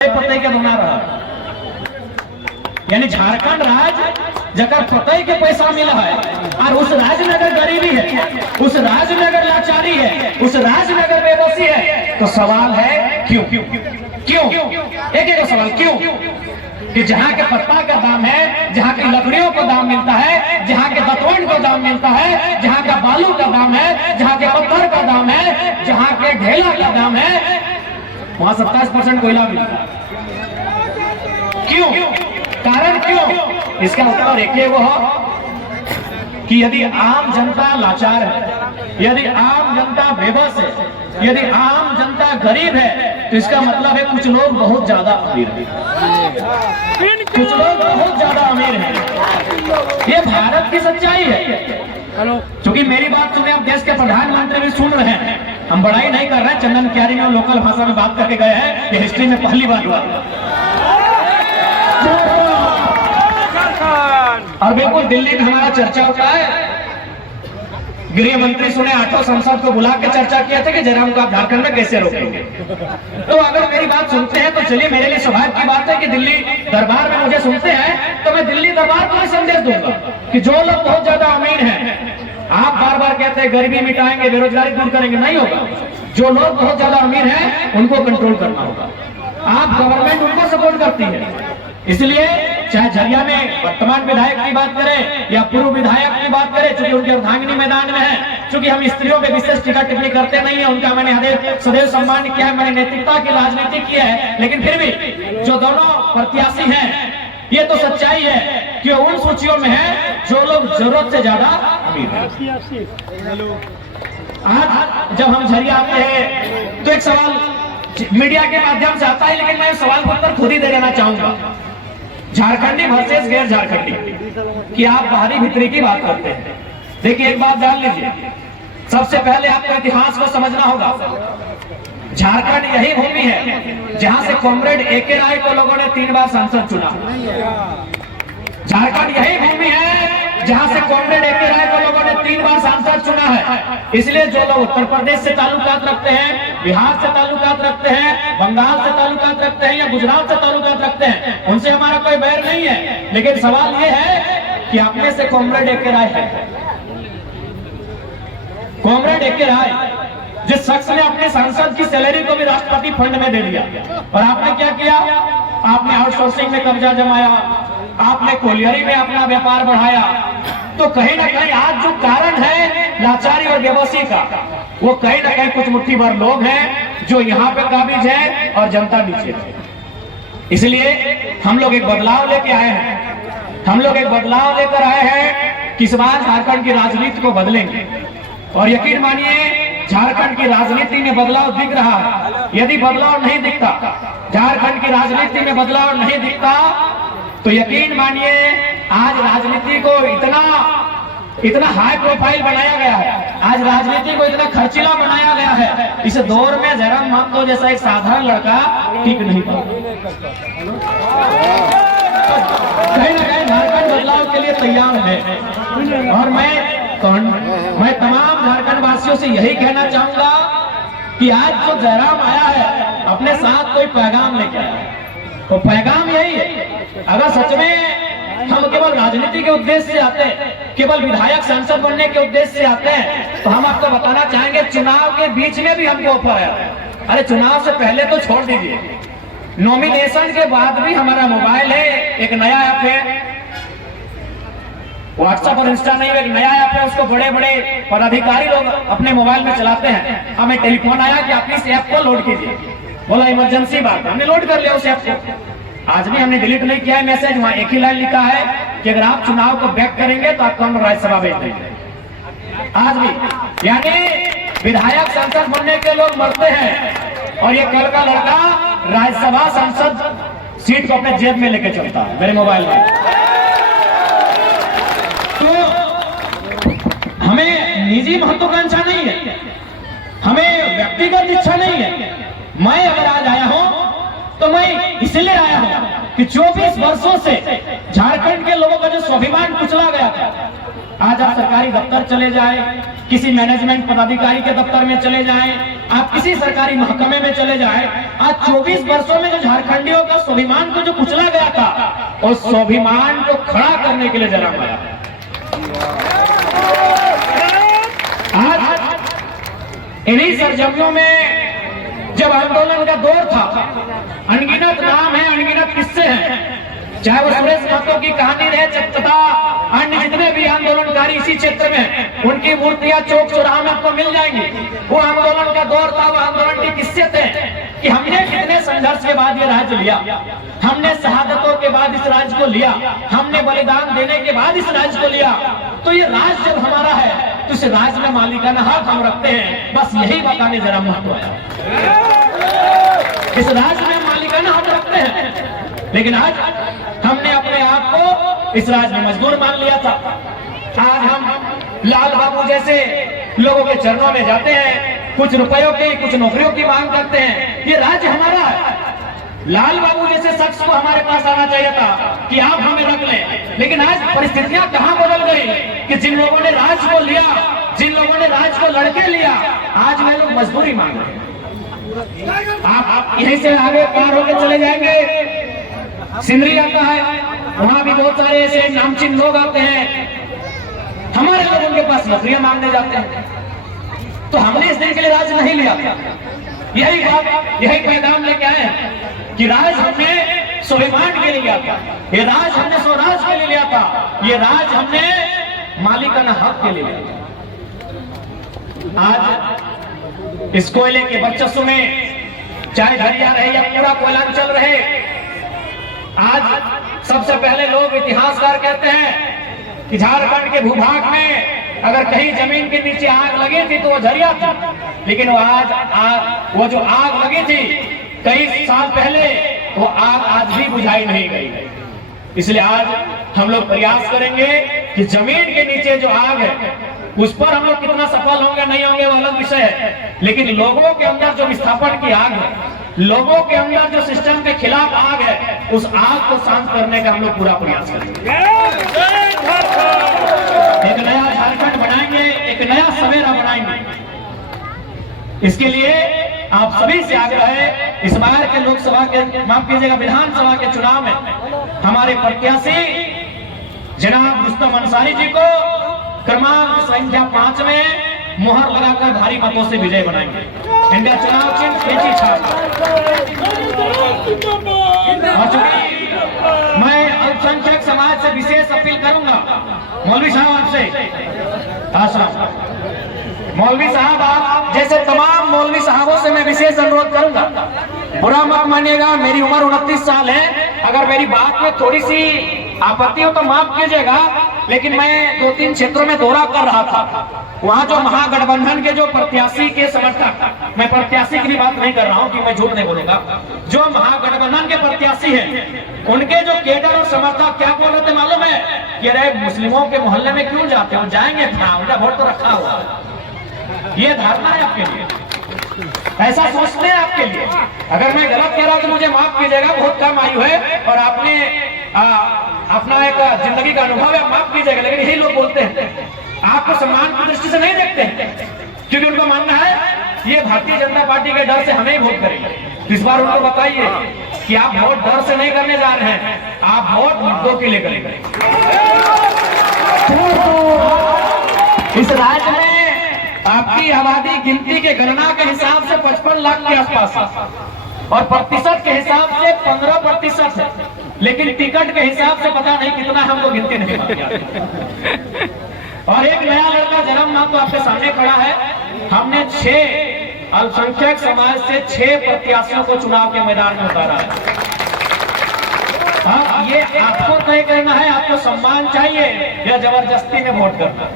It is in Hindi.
पतई के दोना रहा, यानी झारखंड राज्य जगह पतई के पैसा मिला है और उस राज्य में अगर गरीबी है, उस राज्य में अगर लाचारी है, उस राज्य में अगर बेबसी है, तो सवाल है क्यों? क्यों? एक एक सवाल क्यों? कि जहाँ के पत्ता का दाम है, जहाँ की लकड़ियों को दाम मिलता है, जहाँ के दतवन को दाम मिलता है, जहाँ का बालू का दाम है, जहाँ के पत्थर का दाम है, जहाँ के ढेला का दाम है, वहां 27% कोयला मिलता है। क्यों? कारण क्यों? इसका उत्तर एक ही वो कि यदि आम जनता लाचार है, यदि आम जनता बेबस है, यदि आम जनता गरीब है, तो इसका मतलब है कुछ लोग बहुत ज्यादा अमीर हैं, कुछ लोग बहुत ज्यादा अमीर हैं। ये भारत की सच्चाई है। क्योंकि मेरी बात सुने, अब देश के प्रधानमंत्री भी सुन रहे हैं, हम बड़ाई नहीं कर रहे हैं, चंदन क्यारी में लोकल भाषा में बात करके गए हैं, ये हिस्ट्री में पहली बार हुआ। और बिल्कुल दिल्ली में हमारा चर्चा होता है, गृह मंत्री सुने 8 संसद को बुला के चर्चा किया था कि जयराम को आप झारखंड में कैसे रोकेंगे। तो अगर मेरी बात सुनते हैं तो चलिए, मेरे लिए सौभाग्य की बात है कि दिल्ली दरबार में मुझे सुनते हैं, तो मैं दिल्ली दरबार को संदेश दूंगा कि जो लोग बहुत ज्यादा अमीर हैं, आप बार बार कहते हैं गरीबी मिटाएंगे, बेरोजगारी दूर करेंगे, नहीं होगा। जो लोग बहुत ज्यादा अमीर हैं उनको कंट्रोल करना होगा। आप गवर्नमेंट उनको सपोर्ट करती है, इसलिए चाहे झरिया में वर्तमान विधायक की बात करें या पूर्व विधायक की बात करें, चूंकि उनके अर्धांगिनी मैदान में है, चूंकि हम स्त्रियों पे विशेष टीका टिप्पणी करते नहीं है, उनका मैंने सदैव सम्मान किया है, मैंने नैतिकता की राजनीति की है, लेकिन फिर भी जो दोनों प्रत्याशी हैं, ये तो सच्चाई है कि उन सूचियों में है जो लोग जरूरत से ज्यादा अमीर हैं। आज जब हम झरिया आते हैं तो एक सवाल मीडिया के माध्यम से आता है, लेकिन मैं सवाल को उत्तर खुद ही दे देना चाहूंगा। झारखंडी वर्सेस गैर झारखंडी कि आप बाहरी भीतरी की बात करते हैं। देखिए, एक बात जान लीजिए, सबसे पहले आपको इतिहास को समझना होगा। झारखंड यही भूमि है जहां से कॉमरेड ए.के. राय को लोगों ने 3 बार सांसद चुना। झारखंड यही भूमि है जहां से कॉमरेड ए.के. राय को लोगों ने 3 बार सांसद चुना है। इसलिए जो लोग उत्तर प्रदेश से ताल्लुकात रखते हैं, बिहार से ताल्लुकात रखते हैं, बंगाल से ताल्लुकात रखते हैं या गुजरात से ताल्लुकात रखते हैं, उनसे हमारा कोई बैर नहीं है। लेकिन सवाल ये है कि अपने से कॉमरेड ए.के. राय है, कॉमरेड ए.के. राय जिस शख्स ने अपने सांसद की सैलरी को भी राष्ट्रपति फंड में दे दिया, और आपने क्या किया? आपने आउटसोर्सिंग में कब्जा जमाया, आपने कोलियरी में अपना व्यापार बढ़ाया। तो कहीं ना कहीं आज जो कारण है लाचारी और बेबसी का, वो कहीं ना कहीं कुछ मुट्ठी भर लोग हैं जो यहाँ पे काबिज है और जनता नीचे है। इसलिए हम लोग एक बदलाव लेके आए हैं, हम लोग एक बदलाव लेकर आए हैं कि इस बार झारखंड की राजनीति को बदलेंगे। और यकीन मानिए, झारखंड की राजनीति में बदलाव दिख रहा है। यदि बदलाव नहीं दिखता, झारखंड की राजनीति में बदलाव नहीं दिखता, तो यकीन मानिए आज राजनीति को इतना हाई प्रोफाइल बनाया गया है, आज राजनीति को इतना खर्चीला बनाया गया है, इस दौर में जयराम महतो जैसा एक साधारण लड़का टिक नहीं पाता। कहीं ना कहीं झारखंड बदलाव के लिए तैयार है। और मैं तमाम झारखंड वासियों से यही कहना चाहूंगा कि आज जो जयराम आया है, अपने साथ कोई पैगाम लेके आया है। तो पैगाम यही है, अगर सच में हम केवल राजनीति के उद्देश्य से आते हैं, केवल विधायक सांसद बनने के उद्देश्य से आते हैं, तो हम आपको बताना चाहेंगे चुनाव के बीच में भी हमको ऑफर है। अरे चुनाव से पहले तो छोड़ दीजिए, नॉमिनेशन के बाद भी हमारा मोबाइल है, एक नया ऐप है, व्हाट्सएप और इंस्टा नहीं, एक नया ऐप है, उसको बड़े बड़े पदाधिकारी लोग अपने मोबाइल में चलाते हैं। हमें टेलीफोन आया कि आप इस ऐप को लोड कीजिए, बोला इमरजेंसी बात, हमने लोड कर लिया उस ऐप को। आज भी हमने डिलीट नहीं किया है मैसेज, वहां एक ही लाइन लिखा है कि अगर आप चुनाव को बैक करेंगे तो आपको हम राज्यसभा भेज देंगे। आज भी यानी विधायक सांसद बनने के लोग मरते हैं, और ये कल का लड़का राज्यसभा सांसद सीट को अपने जेब में लेके चलता है, मेरे मोबाइल में। तो हमें निजी महत्वाकांक्षा नहीं है, हमें व्यक्तिगत इच्छा नहीं है। मैं अगर आज आया हूं तो मैं इसलिए आया हूं कि 24 वर्षों से झारखंड के लोगों का जो स्वाभिमान कुचला गया था, आज आप सरकारी दफ्तर चले जाए, किसी मैनेजमेंट पदाधिकारी के दफ्तर में चले जाएं, आप किसी सरकारी महकमे में चले जाएं, आज 24 वर्षों में जो झारखंडियों उस स्वाभिमान को खड़ा करने के लिए जन्म आया। आज इन्हीं सरजमियों में जब आंदोलन का दौर था, अनगिनत नाम है, अनगिनत किस्से हैं, चाहे वो सुरेश महतो की कहानी रहे तथा अन्य जितने भी आंदोलनकारी इसी क्षेत्र में, उनकी मूर्तियां चौक चौराहा में आपको मिल जाएंगी। वो आंदोलन का दौर था, वो आंदोलन के किस्से थे कि हमने कितने संघर्ष के बाद ये राज्य लिया, हमने शहादतों के बाद इस राज्य को लिया, हमने बलिदान देने के बाद इस राज्य को लिया। तो ये राज्य जब हमारा है तो इस राज्य में मालिकाना हक हम रखते हैं। बस यही बताने जरा महत्व है, इस राज्य में मालिकाना हक रखते हैं। लेकिन आज हमने अपने आप को इस राज्य में मजदूर मान लिया था। आज हम लाल बाबू जैसे लोगों के चरणों में जाते हैं, कुछ रुपयों की, कुछ नौकरियों की मांग करते हैं। ये राज्य हमारा है। लाल बाबू जैसे शख्स को हमारे पास आना चाहिए था कि आप हमें रख लें। लेकिन आज परिस्थितियां कहां बदल गई कि जिन लोगों ने राज्य को लिया, जिन लोगों ने राज्य को लड़के लिया, आज वे लोग मजदूरी मांग रहे हैं। आप यहीं से आगे पार होकर चले जाएंगे, सिंदरी आता है, वहां भी बहुत सारे ऐसे नामचीन लोग आते हैं, हमारे लोग उनके पास नौकरियां मांगने जाते हैं। तो हमने इस दिन के लिए राज नहीं लिया था। यही बात, यही पैगाम लेके आए कि राज हमने स्वाभिमान के लिए लिया था, ये राज हमने स्वराज के लिए लिया था, ये राज हमने मालिकाना हक के लिए लिया था। आज इस कोयले के वर्चस्व में चाहे झरिया रहे या पूरा कोयलांचल रहे, आज सबसे पहले लोग इतिहासकार कहते हैं कि झारखंड के भूभाग में अगर कहीं जमीन के नीचे आग लगी थी तो वो झरिया था। लेकिन वो जो आग लगी थी कई साल पहले, वो आग आज भी बुझाई नहीं गई। इसलिए आज हम लोग प्रयास करेंगे कि जमीन के नीचे जो आग है उस पर हम लोग कितना सफल होंगे नहीं होंगे वो अलग विषय है। लेकिन लोगों के अंदर जो विस्थापन की आग है, लोगों के अंदर जो सिस्टम के खिलाफ आग है, उस आग को शांत करने का हम लोग पूरा प्रयास करेंगे। एक नया झारखंड बनाएंगे, एक नया सवेरा बनाएंगे। इसके लिए आप सभी से आग्रह है, इस बार के लोकसभा के, माफ कीजिएगा, विधानसभा के चुनाव में हमारे प्रत्याशी जनाब मुस्तफा अंसारी जी को क्रमांक संख्या 5 में मुहर लगाकर भारी मतों से विजय बनाएंगे। इनका चुनाव चिन्ह खींची छाप। और चूंकि मैं अल्पसंख्यक समाज से विशेष अपील करूंगा, मौलवी साहब आपसे, आसलाम मौलवी साहब, आप जैसे तमाम मौलवी साहबों से मैं विशेष अनुरोध करूंगा, बुरा मत मानिएगा, मेरी उम्र 29 साल है, अगर मेरी बात में थोड़ी सी आपत्ति हो तो माफ कीजिएगा। लेकिन मैं 2-3 क्षेत्रों में दौरा कर रहा था, वहां जो महागठबंधन के जो प्रत्याशी के समर्थक, मैं प्रत्याशी की भी बात नहीं कर रहा हूं कि मैं झूठ नहीं बोलूंगा, जो महागठबंधन के प्रत्याशी हैं, उनके जो केडर और समर्थक क्या बोल रहे थे मालूम है कि अरे मुस्लिमों के मोहल्ले में क्यों जाते हो, जाएंगे कहां, उनका वोट तो रखा हुआ है। ये धारणा है आपके लिए, ऐसा सोचते हैं आपके लिए। अगर मैं गलत कह रहा हूं तो मुझे माफ कीजिएगा, बहुत कम आयु है और आपने अपना एक जिंदगी का अनुभव है, माफ कीजिएगा। लेकिन यही लोग बोलते हैं, आपको सम्मान की दृष्टि से नहीं देखते हैं, क्योंकि उनको मानना है ये भारतीय जनता पार्टी के डर से हमें ही वोट करेंगे। इस बार उनको बताइए कि आप वोट डर से नहीं करने जा रहे हैं, आप वोट मुद्दों के लिए करेंगे। इस राज्य में आपकी आबादी गिनती के गणना के हिसाब से 55 लाख के आसपास और प्रतिशत के हिसाब से 15% है, लेकिन टिकट के हिसाब से पता नहीं कितना, हमको गिनती नहीं पता। और एक नया लड़का जन्म नाम तो आपके सामने खड़ा है। हमने 6 अल्पसंख्यक समाज से 6 प्रत्याशियों को चुनाव के मैदान में उतारा है। अब ये आपको तय करना है, आपको सम्मान चाहिए या जबरदस्ती में वोट करना।